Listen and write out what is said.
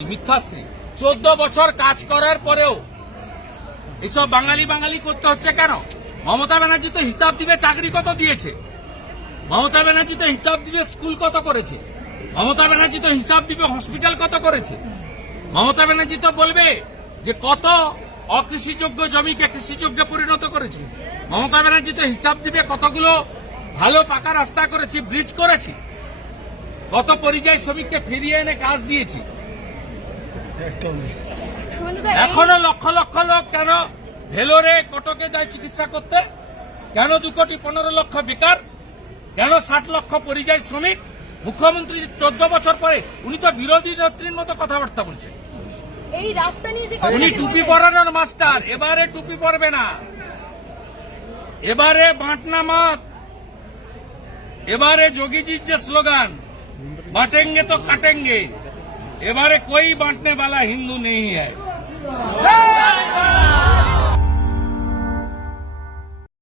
মিথ্যাশ্রী 14 বছর কাজ করার পরেও এসব বাঙালি বাঙালি করতে হচ্ছে কেন? মমতা ব্যানার্জি তো হিসাব দিবে চাকরি কত দিয়েছে, মমতা ব্যানার্জি তো হিসাব দিবে স্কুল কত করেছে, মমতা ব্যানার্জি তো হিসাব দিবে হসপিটাল কত করেছে, মমতা ব্যানার্জি তো বলবে যে কত অকৃষিযোগ্য জমিকে কৃষিযোগ্যে পরিণত করেছি, মমতা ব্যানার্জি তো হিসাব দিবে কতগুলো ভালো পাকা রাস্তা করেছি, ব্রিজ করেছি, কত পরিযায়ী শ্রমিককে ফিরিয়ে এনে কাজ দিয়েছি। এখনো লক্ষ লক্ষ লোক কেন ভেলোরে কটকে যায় চিকিৎসা করতে? কেন 2,15,00,000 বেকার? কেন 60 লক্ষ পরিযায়ী শ্রমিক? মুখ্যমন্ত্রী 14 বছর পরে উনি তো বিরোধী নেত্রীর মতো কথাবার্তা বলছেন। এই রাস্তা নিয়ে যে উনি টুপি পরানোর মাস্টার, এবারে টুপি পরবে না, এবারে বাঁটনা মাত, এবারে যোগীজির যে স্লোগান বাঁটেঙ্গে তো কাটেঙ্গে, এবারে कोई बांटने वाला हिंदू नहीं है।